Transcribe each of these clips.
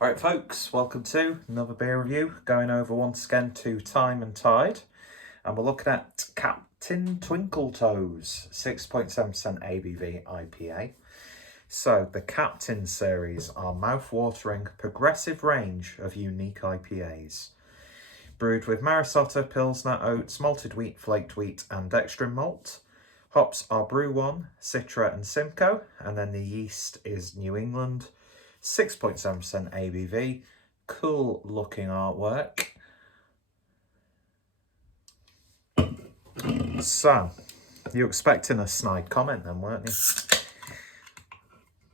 Alright folks, welcome to another beer review, going over once again to Untappd, and we're looking at Captain Twinkletoes, 6.7% ABV IPA. So the Captain series are mouth-watering, progressive range of unique IPAs. Brewed with Marisotto, Pilsner, oats, malted wheat, flaked wheat and dextrin malt. Hops are Brewing, Citra and Simcoe, and then the yeast is New England. 6.7% ABV, cool looking artwork. So, you were expecting a snide comment then, weren't you?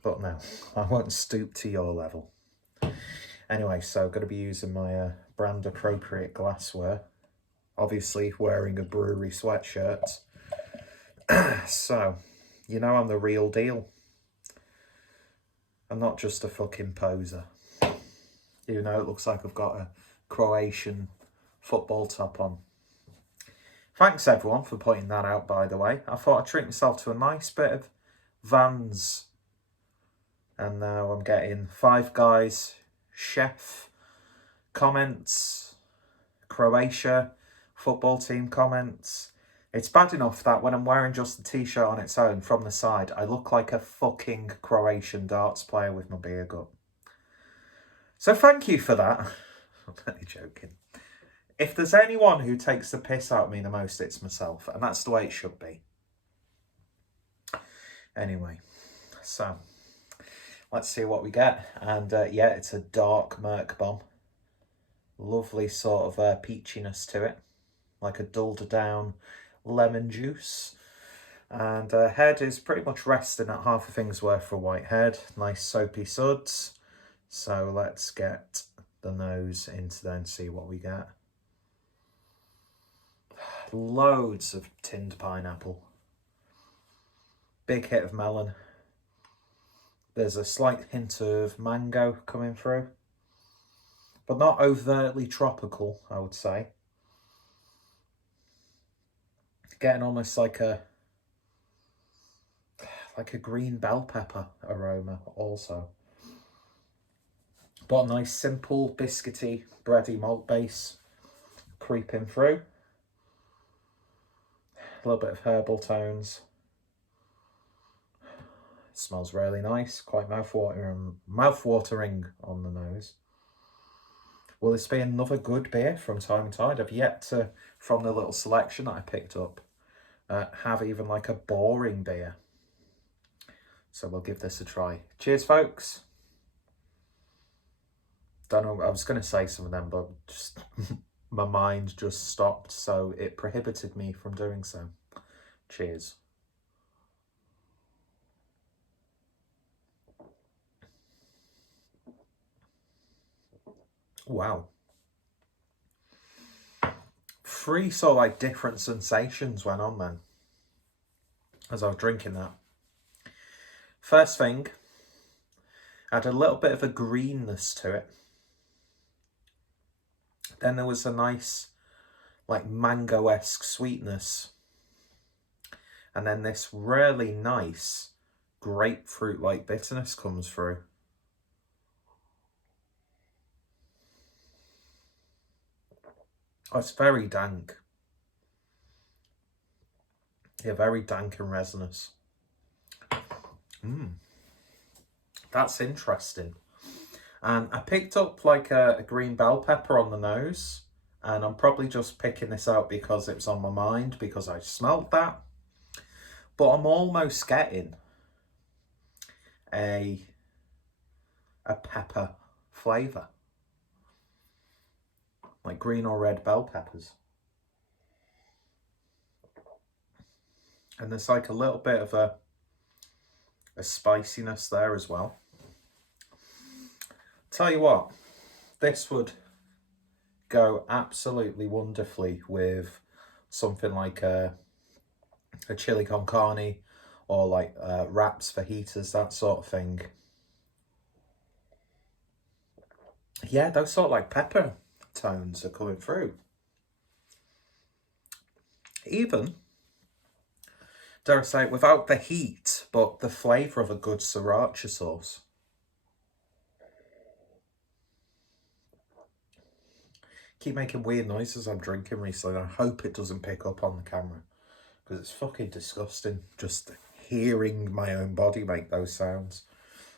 But no, I won't stoop to your level. Anyway, so going to be using my brand appropriate glassware. Obviously wearing a brewery sweatshirt. So, you know I'm the real deal. I'm not just a fucking poser. Even though it looks like I've got a Croatian football top on. Thanks everyone for pointing that out, by the way. I thought I'd treat myself to a nice bit of Vans. And now I'm getting Five Guys chef comments, Croatia football team comments. It's bad enough that when I'm wearing just the t-shirt on its own from the side, I look like a fucking Croatian darts player with my beer gut. So thank you for that. I'm only joking. If there's anyone who takes the piss out of me the most, it's myself. And that's the way it should be. Anyway, so let's see what we get. And yeah, it's a dark Merc bomb. Lovely sort of peachiness to it. Like a dulled down lemon juice. And head is pretty much resting at half a finger's worth for a white head. Nice soapy suds. So let's get the nose into there and see what we get. Loads of tinned pineapple. Big hit of melon. There's a slight hint of mango coming through. But not overtly tropical, I would say. Getting almost like a green bell pepper aroma also. But a nice simple biscuity bready malt base creeping through. A little bit of herbal tones. It smells really nice, quite mouth-watering on the nose. Will this be another good beer from Time and Tide? I've yet to, from the little selection that I picked up, have even like a boring beer. So we'll give this a try. Cheers, folks. Don't know, I was going to say some of them, but just my mind just stopped, so it prohibited me from doing so. Cheers. Wow. Three sort of like different sensations went on then as I was drinking that. First thing, had a little bit of a greenness to it. Then there was a nice like mango-esque sweetness. And then this really nice grapefruit-like bitterness comes through. Oh, it's very dank. Yeah, very dank and resinous. That's interesting. And I picked up like a green bell pepper on the nose. And I'm probably just picking this out because it was on my mind, because I smelled that. But I'm almost getting a pepper flavour. Like green or red bell peppers. And there's like a little bit of a spiciness there as well. Tell you what, this would go absolutely wonderfully with something like a chili con carne or like wraps, fajitas, that sort of thing. Yeah, those sort of like pepper tones are coming through. Even, dare I say, without the heat, but the flavour of a good sriracha sauce. keep making weird noises I'm drinking recently. I hope it doesn't pick up on the camera, because it's fucking disgusting just hearing my own body make those sounds.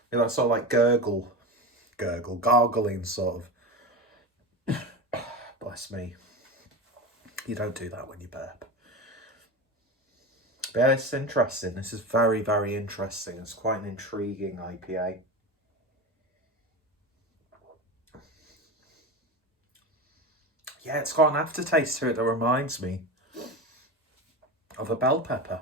You know, that sort of like gargling sort of. Bless me. You don't do that when you burp. But yeah, it's interesting. This is very, very interesting. It's quite an intriguing IPA. Yeah, it's got an aftertaste to it that reminds me of a bell pepper.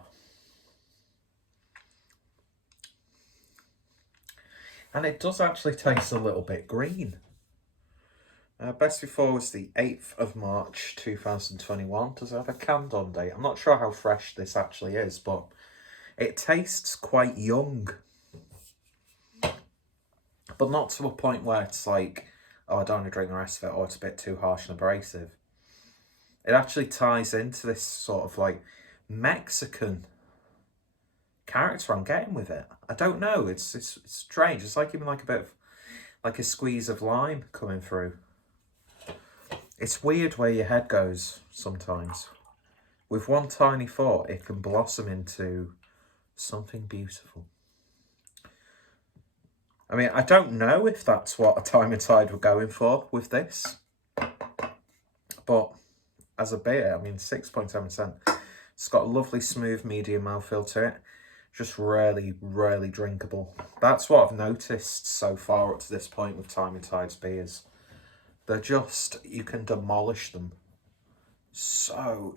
And it does actually taste a little bit green. Best before was the 8th of March 2021. Does it have a canned on date? I'm not sure how fresh this actually is, but it tastes quite young. But not to a point where it's like, oh, I don't want to drink the rest of it, or it's a bit too harsh and abrasive. It actually ties into this sort of like Mexican character I'm getting with it. I don't know. It's strange. It's like even like a bit of like a squeeze of lime coming through. It's weird where your head goes sometimes. With one tiny thought, it can blossom into something beautiful. I mean, I don't know if that's what a Time and Tide were going for with this. But as a beer, I mean, 6.7%. It's got a lovely, smooth, medium mouthfeel to it. Just really, really drinkable. That's what I've noticed so far up to this point with Time and Tide's beers. They're just, you can demolish them so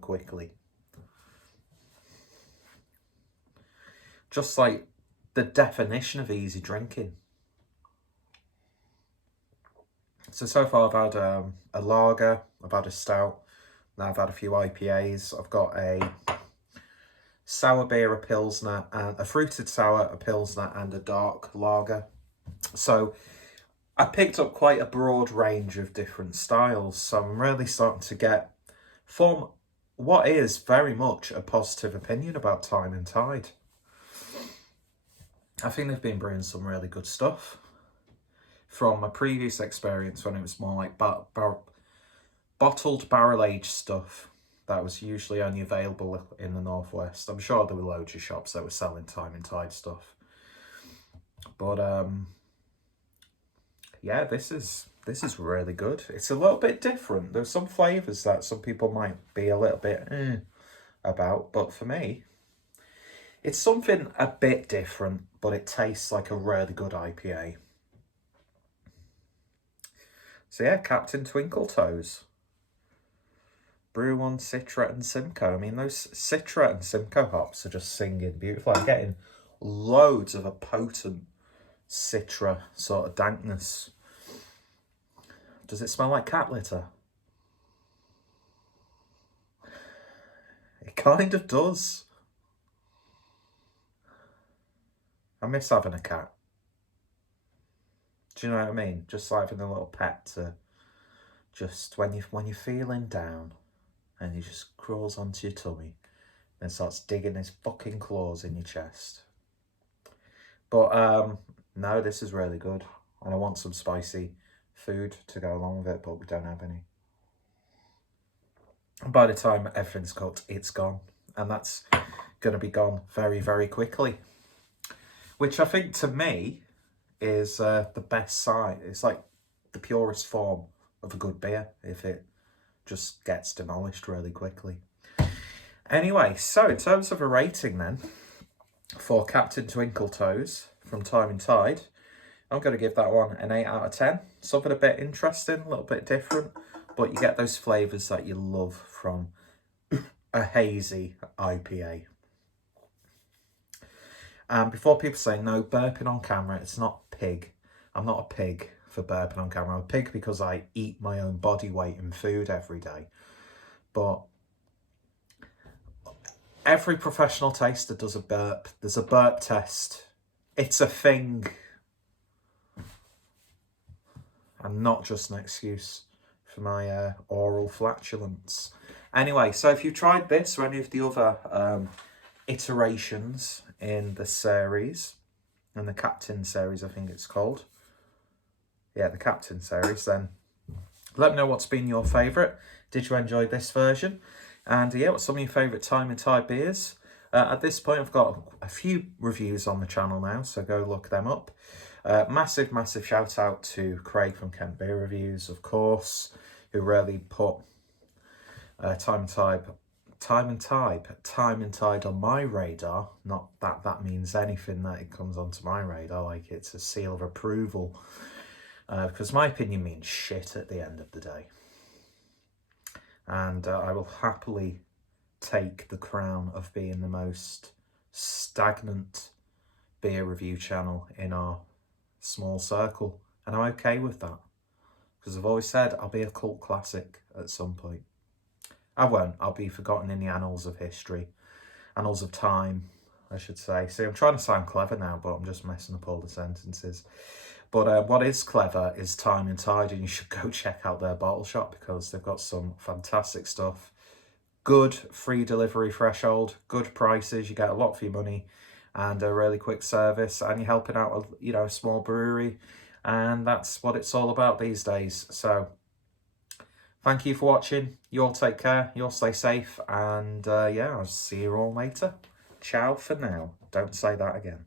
quickly. Just like the definition of easy drinking. So far I've had a lager, I've had a stout, now I've had a few IPAs. I've got a sour beer, a pilsner, and a fruited sour, a pilsner, and a dark lager. So I picked up quite a broad range of different styles, so I'm really starting to form what is very much a positive opinion about Time and Tide. I think they've been brewing some really good stuff. From my previous experience when it was more like bottled barrel-aged stuff that was usually only available in the Northwest. I'm sure there were loads of shops that were selling Time and Tide stuff. But yeah, this is really good. It's a little bit different. There's some flavours that some people might be a little bit about, but for me, it's something a bit different, but it tastes like a really good IPA. So yeah, Captain Twinkletoes. Brewing, Citra and Simcoe. I mean, those Citra and Simcoe hops are just singing beautiful. I'm getting loads of a potent Citra sort of dankness. Does it smell like cat litter? It kind of does. I miss having a cat. Do you know what I mean? Just like having a little pet to just when you're feeling down and he just crawls onto your tummy and starts digging his fucking claws in your chest. But no, this is really good. And I want some spicy food to go along with it, but we don't have any. And by the time everything's cooked, it's gone. And that's going to be gone very, very quickly. Which I think, to me, is the best side. It's like the purest form of a good beer, if it just gets demolished really quickly. Anyway, so in terms of a rating then, for Captain Twinkletoes from Time and Tide, I'm going to give that one an 8 out of 10. Something a bit interesting, a little bit different, but you get those flavours that you love from a hazy IPA. And before people say, no, burping on camera, it's not pig. I'm not a pig for burping on camera. I'm a pig because I eat my own body weight in food every day. But every professional taster does a burp. There's a burp test. It's a thing. And not just an excuse for my oral flatulence. Anyway, so if you tried this or any of the other iterations in the series, in the Captain series, I think it's called. Yeah, the Captain series, then Let me know what's been your favourite. Did you enjoy this version? And yeah, what's some of your favourite Time and Tide beers? At this point, I've got a few reviews on the channel now, so go look them up. Massive shout out to Craig from Kent Beer Reviews, of course, who really put Time and Tide on my radar. Not that that means anything that it comes onto my radar, like it's a seal of approval. Because my opinion means shit at the end of the day. And I will happily take the crown of being the most stagnant beer review channel in our small circle. And I'm okay with that. Because I've always said I'll be a cult classic at some point. I won't. I'll be forgotten in the annals of history. Annals of time, I should say. See, I'm trying to sound clever now, but I'm just messing up all the sentences. But what is clever is Time and Tide, and you should go check out their bottle shop because they've got some fantastic stuff. Good free delivery threshold, good prices, you get a lot for your money, and a really quick service, and you're helping out a small brewery, and that's what it's all about these days. So thank you for watching. You all take care, you all stay safe, and yeah, I'll see you all later. Ciao for now. Don't say that again.